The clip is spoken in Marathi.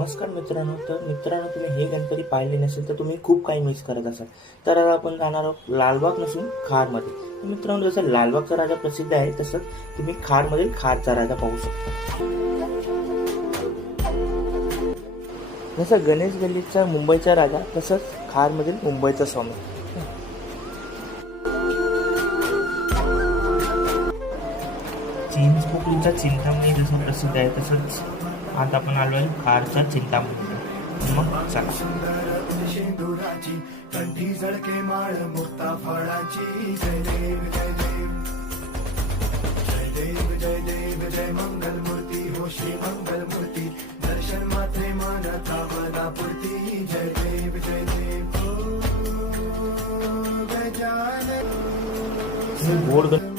नमस्कार मित्रांनो. तुम्ही हे गणपती पाहिले नसेल तर तुम्ही खूप काही मिस करत असाल. तर आता आपण जाणार आहोत लालबाग नसून खारमध्ये. तर मित्रांनो, जसं लालबागचा राजा प्रसिद्ध आहे तसं तुम्ही खारमधील खारचा राजा पाहू शकता. जसं गणेश गल्लीचा मुंबईचा राजा तसंच खारमधील मुंबईचा स्वामी. चिंचपोकळीचा चिंतामणी जसं प्रसिद्ध आहे तसंच आता आपण आलो आहे खारचा चिंतामणी. मग चला. शेंदुराची कंठी झळके माळ मुक्ता फळाची. जय देव जय देव जय देव जय देव जय मंगल मूर्ती हो श्री मंगल मूर्ती. दर्शन मात्रे मानता मनापुरती. जय देव जय देव गजानन. गोड